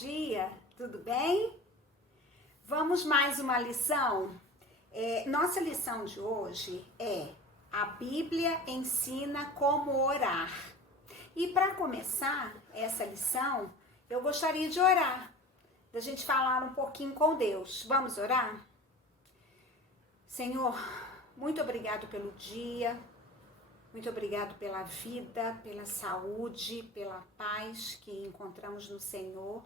dia, tudo bem? Vamos mais uma lição? Nossa lição de hoje é a Bíblia ensina como orar. E para começar essa lição, eu gostaria de orar, da gente falar um pouquinho com Deus. Vamos orar? Senhor, muito obrigado pelo dia, muito obrigado pela vida, pela saúde, pela paz que encontramos no Senhor.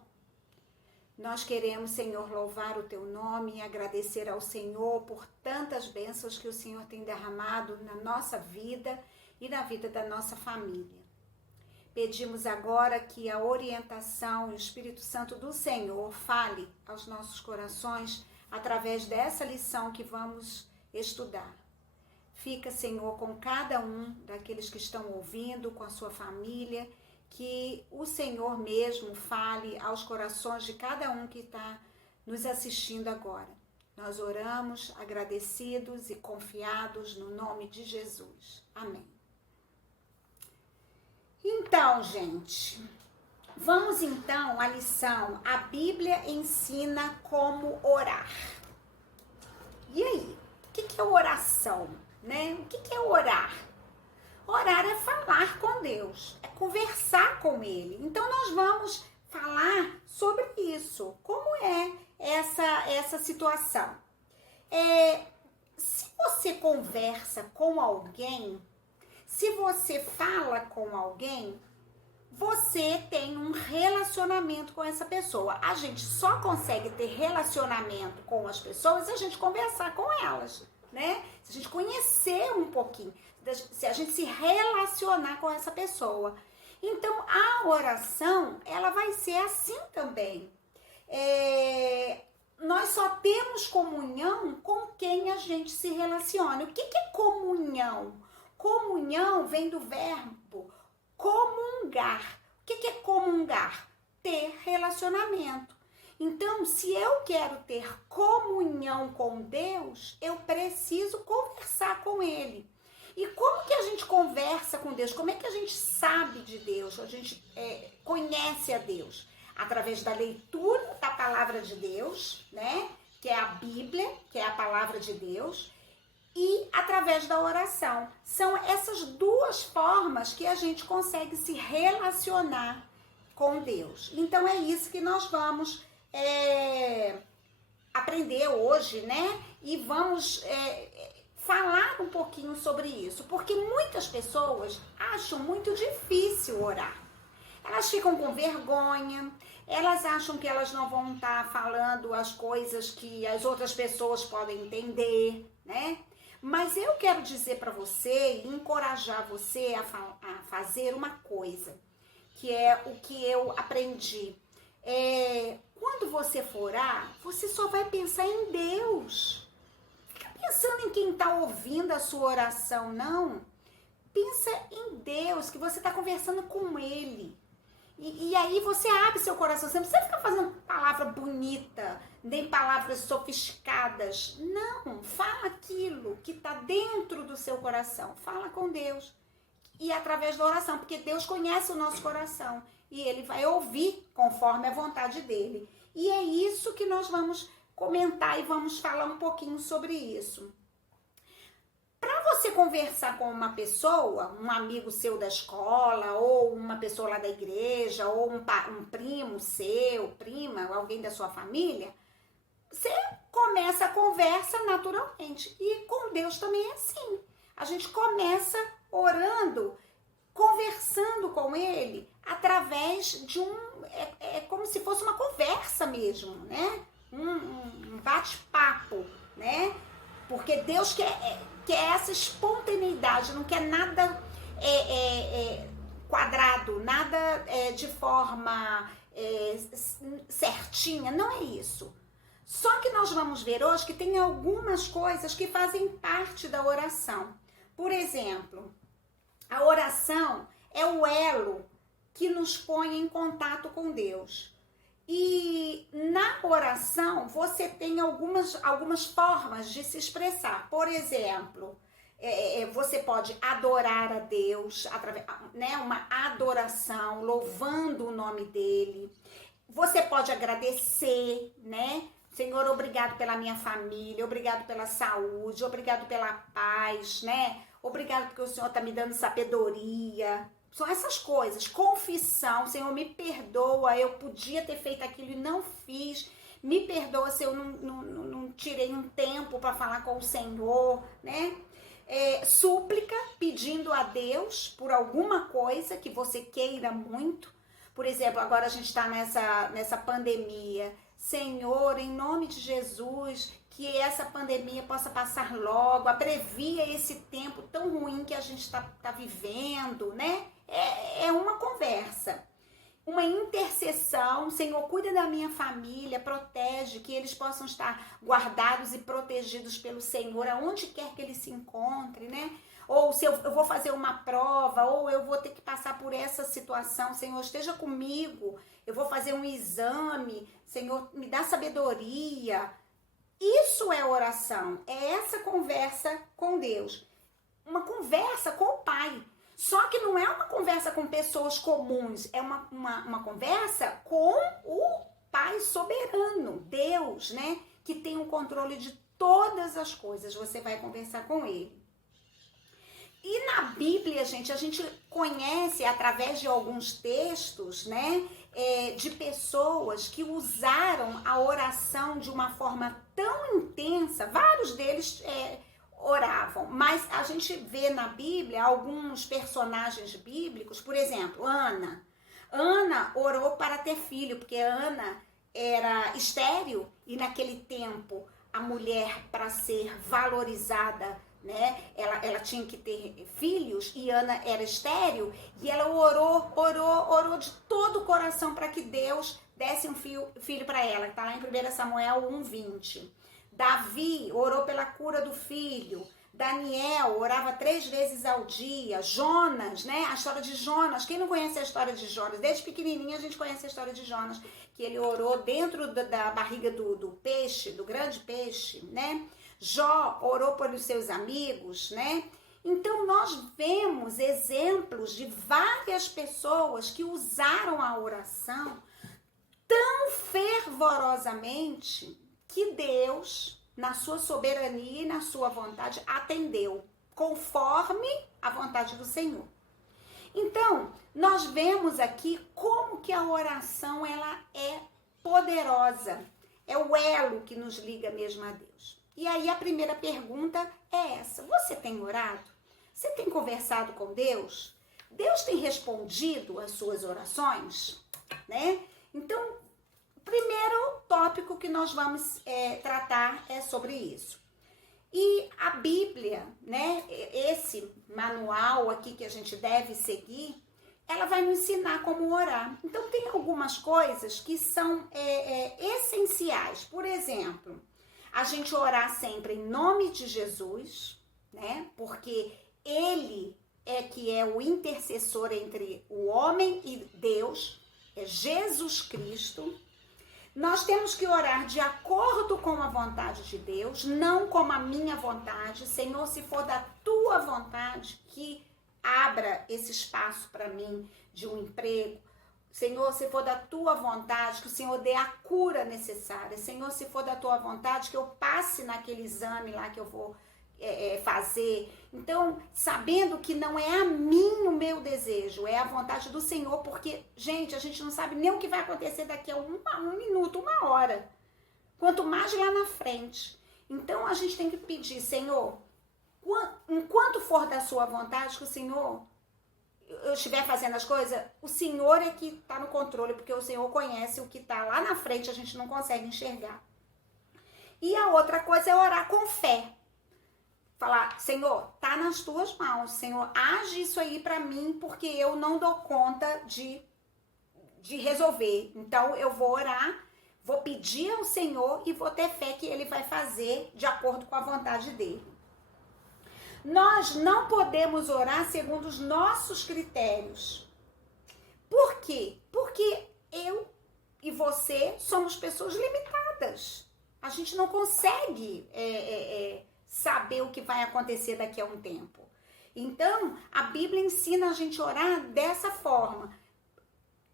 Nós queremos, Senhor, louvar o Teu nome e agradecer ao Senhor por tantas bênçãos que o Senhor tem derramado na nossa vida e na vida da nossa família. Pedimos agora que a orientação e o Espírito Santo do Senhor fale aos nossos corações através dessa lição que vamos estudar. Fica, Senhor, com cada um daqueles que estão ouvindo, com a sua família, que o Senhor mesmo fale aos corações de cada um que está nos assistindo agora. Nós oramos agradecidos e confiados no nome de Jesus. Amém. Então, gente, vamos então à lição. A Bíblia ensina como orar. E aí, o que é oração? Né? O que é orar? Orar é falar com Deus, é conversar com Ele. Então nós vamos falar sobre isso. Como é essa situação? Se você conversa com alguém, se você fala com alguém, você tem um relacionamento com essa pessoa. A gente só consegue ter relacionamento com as pessoas se a gente conversar com elas, né? Se a gente conhecer um pouquinho, se a gente se relacionar com essa pessoa. Então, a oração, ela vai ser assim também. Nós só temos comunhão com quem a gente se relaciona. O que é comunhão? Comunhão vem do verbo comungar. O que é comungar? Ter relacionamento. Então, se eu quero ter comunhão com Deus, eu preciso conversar com Ele. E como que a gente conversa com Deus? Como é que a gente sabe de Deus? A gente conhece a Deus? Através da leitura da palavra de Deus, né? Que é a Bíblia, que é a palavra de Deus. E através da oração. São essas duas formas que a gente consegue se relacionar com Deus. Então, é isso que nós vamos aprender hoje, né? E vamos falar um pouquinho sobre isso, porque muitas pessoas acham muito difícil orar. Elas ficam com vergonha, elas acham que elas não vão estar falando as coisas que as outras pessoas podem entender, né? Mas eu quero dizer para você, encorajar você a fazer uma coisa, que é o que eu aprendi. Quando você for orar, você só vai pensar em Deus. Fica pensando em quem está ouvindo a sua oração, não. Pensa em Deus, que você está conversando com Ele. E aí você abre seu coração. Você não precisa ficar fazendo palavra bonita, nem palavras sofisticadas. Não, fala aquilo que está dentro do seu coração. Fala com Deus. E através da oração, porque Deus conhece o nosso coração. E Ele vai ouvir conforme a vontade dEle. E é isso que nós vamos comentar e vamos falar um pouquinho sobre isso. Para você conversar com uma pessoa, um amigo seu da escola, ou uma pessoa lá da igreja, ou um primo seu, prima, alguém da sua família, você começa a conversa naturalmente. E com Deus também é assim. A gente começa orando, conversando com Ele através de é como se fosse uma conversa mesmo, né? Um bate-papo, né? Porque Deus quer essa espontaneidade, não quer nada quadrado, nada de forma certinha, não é isso. Só que nós vamos ver hoje que tem algumas coisas que fazem parte da oração. Por exemplo, a oração é o elo que nos põe em contato com Deus. E na oração você tem algumas formas de se expressar. Por exemplo, você pode adorar a Deus, né, uma adoração, louvando o nome dele. Você pode agradecer, né? Senhor, obrigado pela minha família, obrigado pela saúde, obrigado pela paz, né? Obrigado porque o Senhor está me dando sabedoria. São essas coisas. Confissão, Senhor, me perdoa, eu podia ter feito aquilo e não fiz. Me perdoa se eu não tirei um tempo para falar com o Senhor, né? Súplica, pedindo a Deus por alguma coisa que você queira muito. Por exemplo, agora a gente está nessa pandemia. Senhor, em nome de Jesus, que essa pandemia possa passar logo, abrevia esse tempo tão ruim que a gente está vivendo, né? É uma conversa, uma intercessão. Senhor, cuida da minha família, protege, que eles possam estar guardados e protegidos pelo Senhor, aonde quer que eles se encontrem, né? Ou se eu vou fazer uma prova, ou eu vou ter que passar por essa situação, Senhor, esteja comigo. Eu vou fazer um exame, Senhor, me dá sabedoria. Isso é oração, é essa conversa com Deus. Uma conversa com o Pai. Só que não é uma conversa com pessoas comuns, é uma conversa com o Pai soberano, Deus, né? Que tem o controle de todas as coisas. Você vai conversar com Ele. E na Bíblia, gente, a gente conhece através de alguns textos, né, de pessoas que usaram a oração de uma forma tão intensa. Vários deles oravam, mas a gente vê na Bíblia alguns personagens bíblicos, por exemplo, Ana. Ana orou para ter filho, porque Ana era estéril e naquele tempo a mulher, para ser valorizada, né? Ela tinha que ter filhos e Ana era estéril e ela orou de todo o coração para que Deus desse um filho para ela, que está lá em 1 Samuel 1:20. Davi orou pela cura do filho. Daniel orava 3 vezes ao dia. Jonas, né? A história de Jonas. Quem não conhece a história de Jonas? Desde pequenininho a gente conhece a história de Jonas, que ele orou dentro da barriga do peixe, do grande peixe, né? Jó orou pelos seus amigos, né? Então nós vemos exemplos de várias pessoas que usaram a oração tão fervorosamente que Deus, na sua soberania e na sua vontade, atendeu, conforme a vontade do Senhor. Então, nós vemos aqui como que a oração ela é poderosa, é o elo que nos liga mesmo a Deus. E aí a primeira pergunta é essa: você tem orado? Você tem conversado com Deus? Deus tem respondido às suas orações? Né? Então, o primeiro tópico que nós vamos tratar é sobre isso. E a Bíblia, né, esse manual aqui que a gente deve seguir, ela vai nos ensinar como orar. Então, tem algumas coisas que são essenciais. Por exemplo, a gente orar sempre em nome de Jesus, né? Porque Ele é que é o intercessor entre o homem e Deus, é Jesus Cristo. Nós temos que orar de acordo com a vontade de Deus, não como a minha vontade. Senhor, se for da tua vontade, que abra esse espaço para mim de um emprego. Senhor, se for da tua vontade, que o Senhor dê a cura necessária. Senhor, se for da tua vontade, que eu passe naquele exame lá que eu vou fazer. Então, sabendo que não é a mim o meu desejo, é a vontade do Senhor, porque, gente, a gente não sabe nem o que vai acontecer daqui a um minuto, 1 hora. Quanto mais lá na frente. Então, a gente tem que pedir, Senhor, enquanto for da sua vontade, que o Senhor, eu estiver fazendo as coisas, o Senhor é que está no controle, porque o Senhor conhece o que está lá na frente, a gente não consegue enxergar. E a outra coisa é orar com fé. Falar, Senhor, tá nas tuas mãos, Senhor, age isso aí para mim, porque eu não dou conta de resolver. Então, eu vou orar, vou pedir ao Senhor e vou ter fé que Ele vai fazer de acordo com a vontade dEle. Nós não podemos orar segundo os nossos critérios. Por quê? Porque eu e você somos pessoas limitadas. A gente não consegue saber o que vai acontecer daqui a um tempo. Então, a Bíblia ensina a gente a orar dessa forma.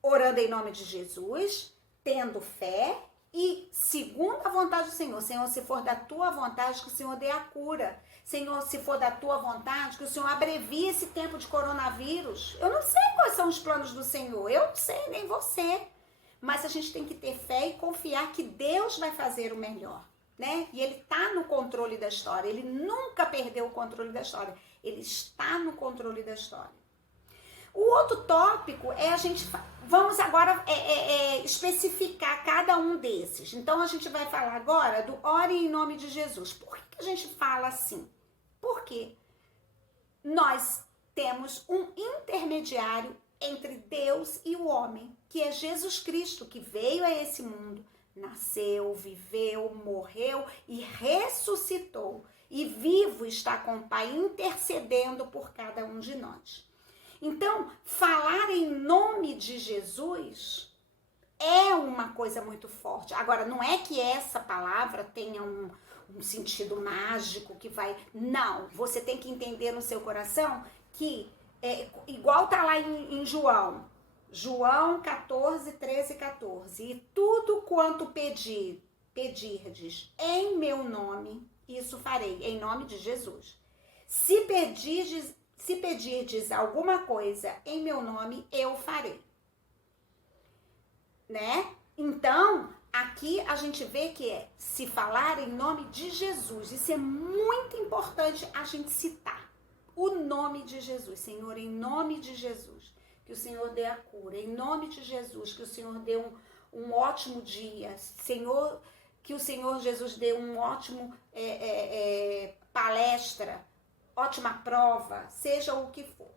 Orando em nome de Jesus, tendo fé e segundo a vontade do Senhor. Senhor, se for da tua vontade, que o Senhor dê a cura. Senhor, se for da tua vontade, que o Senhor abrevie esse tempo de coronavírus. Eu não sei quais são os planos do Senhor, eu não sei, nem você. Mas a gente tem que ter fé e confiar que Deus vai fazer o melhor, né? E Ele está no controle da história, Ele nunca perdeu o controle da história. Ele está no controle da história. O outro tópico é a gente... Vamos agora especificar cada um desses. Então, a gente vai falar agora do ore em nome de Jesus. Por que a gente fala assim? Porque nós temos um intermediário entre Deus e o homem, que é Jesus Cristo, que veio a esse mundo, nasceu, viveu, morreu e ressuscitou. E vivo está com o Pai intercedendo por cada um de nós. Então, falar em nome de Jesus é uma coisa muito forte. Agora, não é que essa palavra tenha um sentido mágico que vai... Não, você tem que entender no seu coração que, igual tá lá em João 14, 13 e 14. E tudo quanto pedirdes em meu nome, isso farei, em nome de Jesus. Se pedirdes alguma coisa em meu nome, eu farei. Né? Então, aqui a gente vê que se falar em nome de Jesus. Isso é muito importante a gente citar. O nome de Jesus. Senhor, em nome de Jesus, que o Senhor dê a cura. Em nome de Jesus, que o Senhor dê um ótimo dia. Senhor, que o Senhor Jesus dê um ótimo palestra, ótima prova, seja o que for.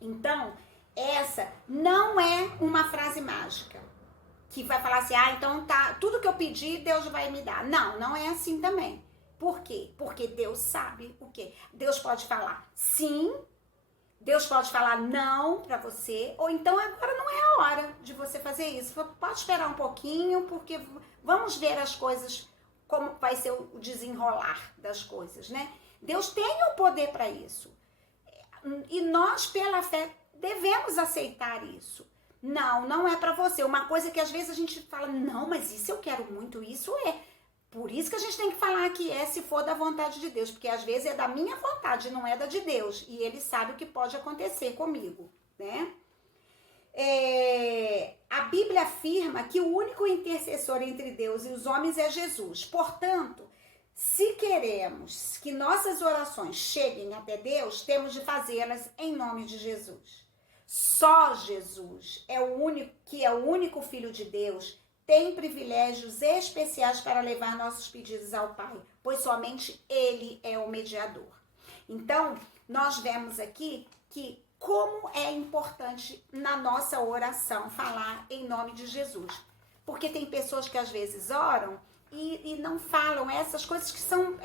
Então, essa não é uma frase mágica, que vai falar assim, então tá, tudo que eu pedir, Deus vai me dar. Não, não é assim também. Por quê? Porque Deus sabe o quê? Deus pode falar sim, Deus pode falar não pra você, ou então agora não é a hora de você fazer isso. Pode esperar um pouquinho, porque vamos ver as coisas, como vai ser o desenrolar das coisas, né? Deus tem o poder para isso. E nós, pela fé, devemos aceitar isso. Não, não é para você. Uma coisa que às vezes a gente fala, não, mas isso eu quero muito, isso é. Por isso que a gente tem que falar que se for da vontade de Deus, porque às vezes é da minha vontade, não é da de Deus. E Ele sabe o que pode acontecer comigo, né? A Bíblia afirma que o único intercessor entre Deus e os homens é Jesus. Portanto, se queremos que nossas orações cheguem até Deus, temos de fazê-las em nome de Jesus. Só Jesus é o único Filho de Deus, tem privilégios especiais para levar nossos pedidos ao Pai, pois somente Ele é o mediador. Então, nós vemos aqui que como é importante na nossa oração falar em nome de Jesus. Porque tem pessoas que às vezes oram e não falam essas coisas que são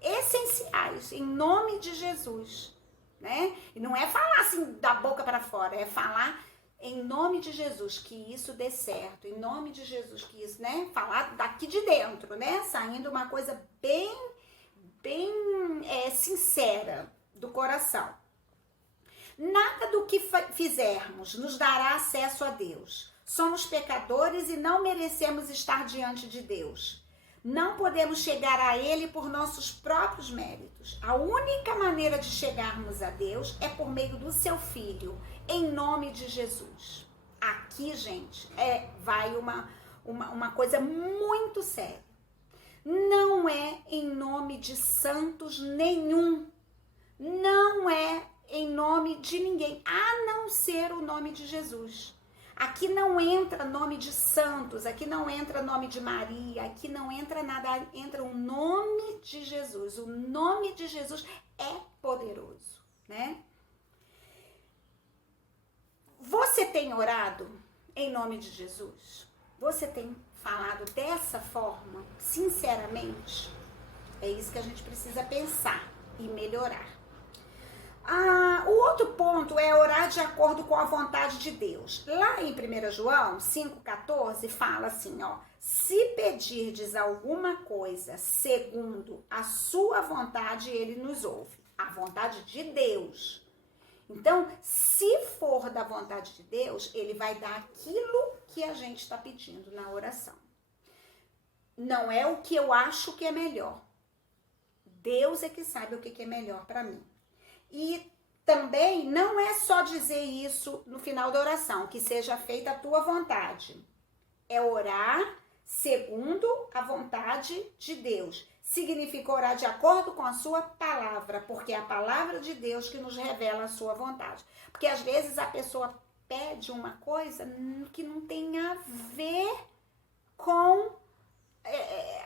essenciais, em nome de Jesus, né? E não é falar assim da boca para fora, é falar em nome de Jesus, que isso dê certo, em nome de Jesus, que isso, né? Falar daqui de dentro, né? Saindo uma coisa bem sincera do coração. Nada do que fizermos nos dará acesso a Deus. Somos pecadores e não merecemos estar diante de Deus. Não podemos chegar a Ele por nossos próprios méritos. A única maneira de chegarmos a Deus é por meio do seu Filho, em nome de Jesus. Aqui, gente, vai uma coisa muito séria. Não é em nome de santos nenhum. Não é em nome de ninguém, a não ser o nome de Jesus. Aqui não entra nome de santos, aqui não entra nome de Maria, aqui não entra nada, entra o nome de Jesus. O nome de Jesus é poderoso, né? Você tem orado em nome de Jesus? Você tem falado dessa forma, sinceramente? É isso que a gente precisa pensar e melhorar. O outro ponto é orar de acordo com a vontade de Deus. Lá em 1 João 5,14 fala assim, se pedirdes alguma coisa segundo a sua vontade, Ele nos ouve. A vontade de Deus. Então, se for da vontade de Deus, Ele vai dar aquilo que a gente está pedindo na oração. Não é o que eu acho que é melhor. Deus é que sabe o que é melhor para mim. E também não é só dizer isso no final da oração, que seja feita a tua vontade. É orar segundo a vontade de Deus. Significa orar de acordo com a sua palavra, porque é a palavra de Deus que nos revela a sua vontade. Porque às vezes a pessoa pede uma coisa que não tem a ver com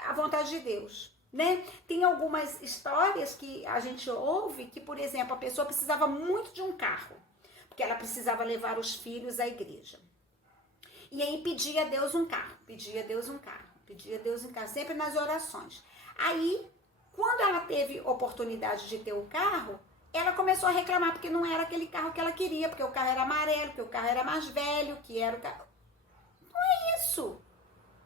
a vontade de Deus, né? Tem algumas histórias que a gente ouve que, por exemplo, a pessoa precisava muito de um carro, porque ela precisava levar os filhos à igreja. E aí pedia a Deus um carro, pedia a Deus um carro, pedia a Deus um carro, sempre nas orações. Aí, quando ela teve oportunidade de ter o carro, ela começou a reclamar porque não era aquele carro que ela queria, porque o carro era amarelo, porque o carro era mais velho, que era o carro... Não é isso.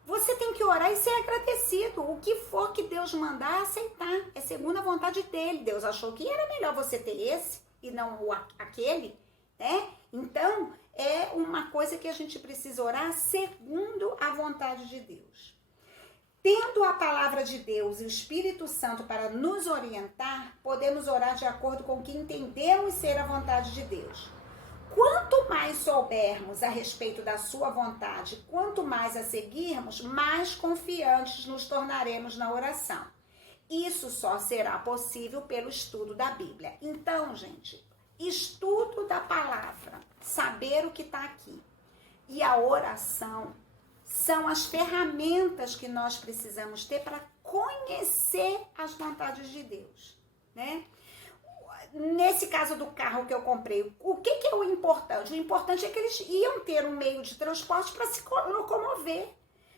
Você tem que orar e ser agradecido. O que for que Deus mandar, aceitar. É segundo a vontade dele. Deus achou que era melhor você ter esse e não aquele, né? Então, é uma coisa que a gente precisa orar segundo a vontade de Deus. Tendo a palavra de Deus e o Espírito Santo para nos orientar, podemos orar de acordo com o que entendemos ser a vontade de Deus. Quanto mais soubermos a respeito da sua vontade, quanto mais a seguirmos, mais confiantes nos tornaremos na oração. Isso só será possível pelo estudo da Bíblia. Então, gente, estudo da palavra, saber o que está aqui, e a oração são as ferramentas que nós precisamos ter para conhecer as vontades de Deus, né? Nesse caso do carro que eu comprei, o que é o importante? O importante é que eles iam ter um meio de transporte para se locomover.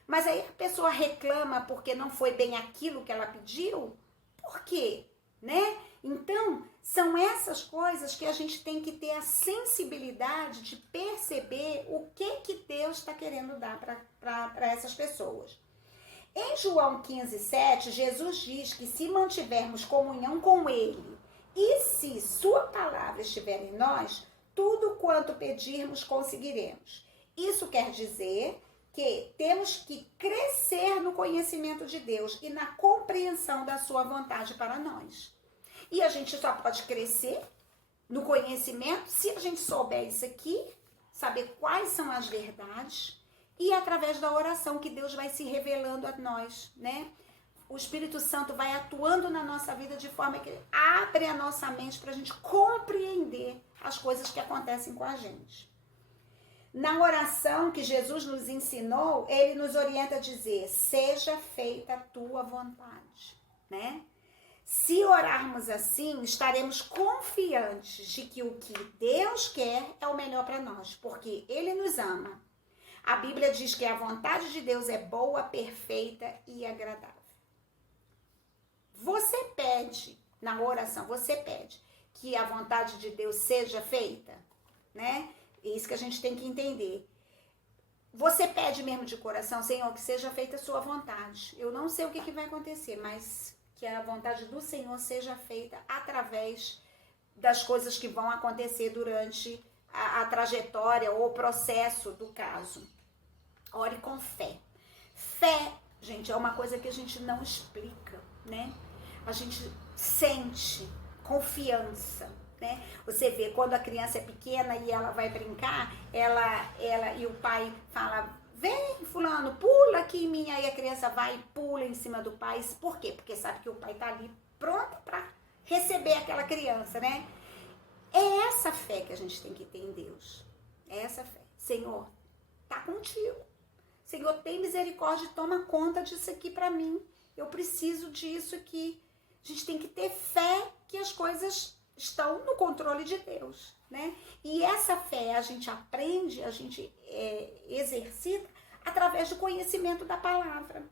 Mas aí a pessoa reclama porque não foi bem aquilo que ela pediu. Por quê? Né? Então, são essas coisas que a gente tem que ter a sensibilidade de perceber o que Deus está querendo dar para essas pessoas. Em João 15:7, Jesus diz que se mantivermos comunhão com Ele e se sua palavra estiver em nós, tudo quanto pedirmos conseguiremos. Isso quer dizer que temos que crescer no conhecimento de Deus e na compreensão da sua vontade para nós. E a gente só pode crescer no conhecimento se a gente souber isso aqui, saber quais são as verdades e através da oração que Deus vai se revelando a nós, né? O Espírito Santo vai atuando na nossa vida de forma que abre a nossa mente para a gente compreender as coisas que acontecem com a gente. Na oração que Jesus nos ensinou, ele nos orienta a dizer, seja feita a tua vontade, né? Se orarmos assim, estaremos confiantes de que o que Deus quer é o melhor para nós, porque Ele nos ama. A Bíblia diz que a vontade de Deus é boa, perfeita e agradável. Você pede, na oração, você pede que a vontade de Deus seja feita, né? É isso que a gente tem que entender. Você pede mesmo de coração, Senhor, que seja feita a sua vontade. Eu não sei o que vai acontecer, mas que a vontade do Senhor seja feita através das coisas que vão acontecer durante a trajetória ou o processo do caso. Ore com fé. Fé, gente, é uma coisa que a gente não explica, né? A gente sente confiança, né? Você vê, quando a criança é pequena e ela vai brincar, ela e o pai fala, vem fulano, pula aqui em mim, aí a criança vai e pula em cima do pai. Por quê? Porque sabe que o pai tá ali pronto para receber aquela criança, né? É essa fé que a gente tem que ter em Deus. É essa fé. Senhor, tá contigo. Senhor, tem misericórdia, toma conta disso aqui para mim. Eu preciso disso aqui. A gente tem que ter fé que as coisas estão no controle de Deus, né? E essa fé a gente aprende, a gente exercita através do conhecimento da palavra.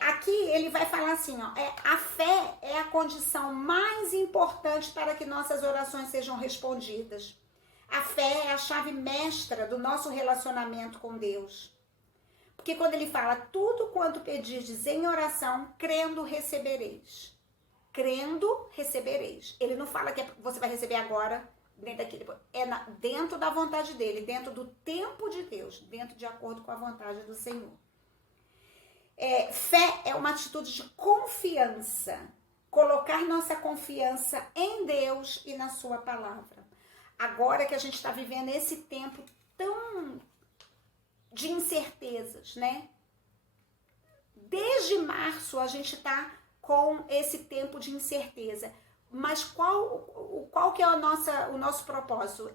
Aqui ele vai falar assim, ó, a fé é a condição mais importante para que nossas orações sejam respondidas. A fé é a chave mestra do nosso relacionamento com Deus. Porque quando ele fala, tudo quanto pedirdes em oração, crendo recebereis. Crendo recebereis. Ele não fala que você vai receber agora, dentro da vontade dele, dentro do tempo de Deus, dentro de acordo com a vontade do Senhor. Fé é uma atitude de confiança, colocar nossa confiança em Deus e na sua palavra. Agora que a gente está vivendo esse tempo tão de incertezas, né? Desde março a gente está com esse tempo de incerteza. Mas qual que é o nosso propósito?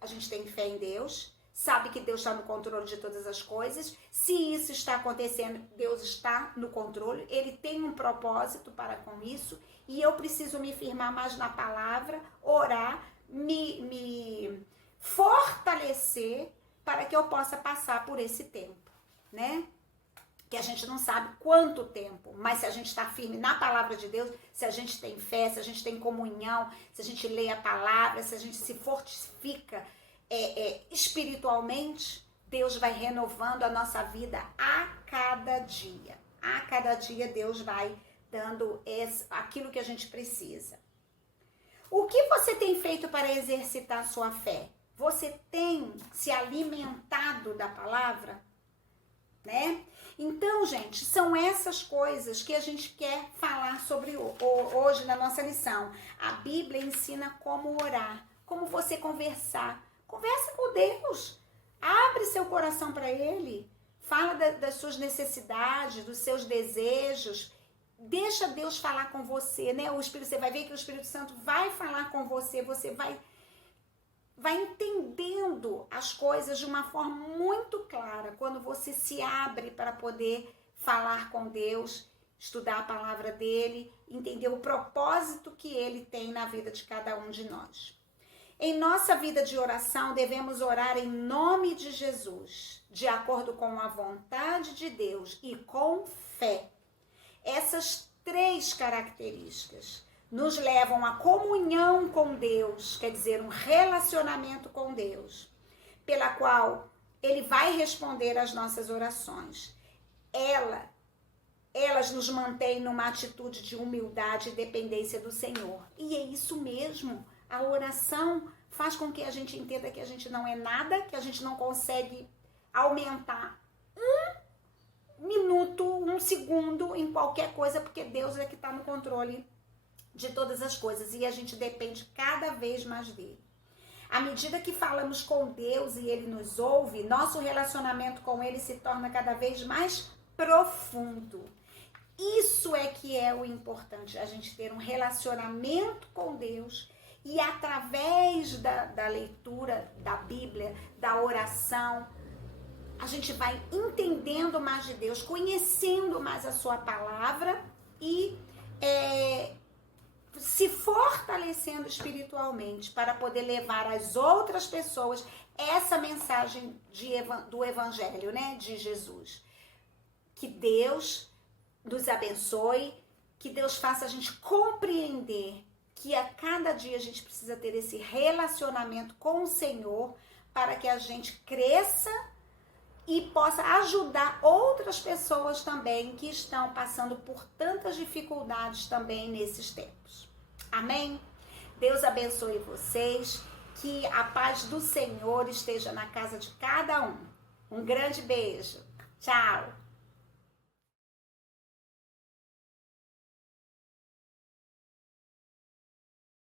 A gente tem fé em Deus, sabe que Deus está no controle de todas as coisas. Se isso está acontecendo, Deus está no controle. Ele tem um propósito para com isso. E eu preciso me firmar mais na palavra, orar, me fortalecer para que eu possa passar por esse tempo, né? Que a gente não sabe quanto tempo, mas se a gente está firme na palavra de Deus, se a gente tem fé, se a gente tem comunhão, se a gente lê a palavra, se a gente se fortifica espiritualmente, Deus vai renovando a nossa vida a cada dia. A cada dia Deus vai dando aquilo que a gente precisa. O que você tem feito para exercitar a sua fé? Você tem se alimentado da palavra? Né? Então, gente, são essas coisas que a gente quer falar sobre hoje na nossa lição. A Bíblia ensina como orar, como você conversar. Conversa com Deus, abre seu coração para Ele, fala das suas necessidades, dos seus desejos, deixa Deus falar com você, né? Você vai ver que o Espírito Santo vai falar com você, você vai entendendo as coisas de uma forma muito clara, quando você se abre para poder falar com Deus, estudar a palavra dele, entender o propósito que ele tem na vida de cada um de nós. Em nossa vida de oração, devemos orar em nome de Jesus, de acordo com a vontade de Deus e com fé. Essas 3 características nos levam à comunhão com Deus, quer dizer, um relacionamento com Deus, pela qual Ele vai responder às nossas orações. Elas nos mantêm numa atitude de humildade e dependência do Senhor. E é isso mesmo, a oração faz com que a gente entenda que a gente não é nada, que a gente não consegue aumentar 1 minuto, 1 segundo em qualquer coisa, porque Deus é que está no controle de todas as coisas e a gente depende cada vez mais dele. À medida que falamos com Deus e ele nos ouve, nosso relacionamento com ele se torna cada vez mais profundo. Isso é que é o importante, a gente ter um relacionamento com Deus e através da leitura da Bíblia, da oração, a gente vai entendendo mais de Deus, conhecendo mais a sua palavra e se fortalecendo espiritualmente para poder levar às outras pessoas essa mensagem do Evangelho, né, de Jesus. Que Deus nos abençoe, que Deus faça a gente compreender que a cada dia a gente precisa ter esse relacionamento com o Senhor para que a gente cresça e possa ajudar outras pessoas também que estão passando por tantas dificuldades também nesses tempos. Amém? Deus abençoe vocês, que a paz do Senhor esteja na casa de cada um. Um grande beijo. Tchau!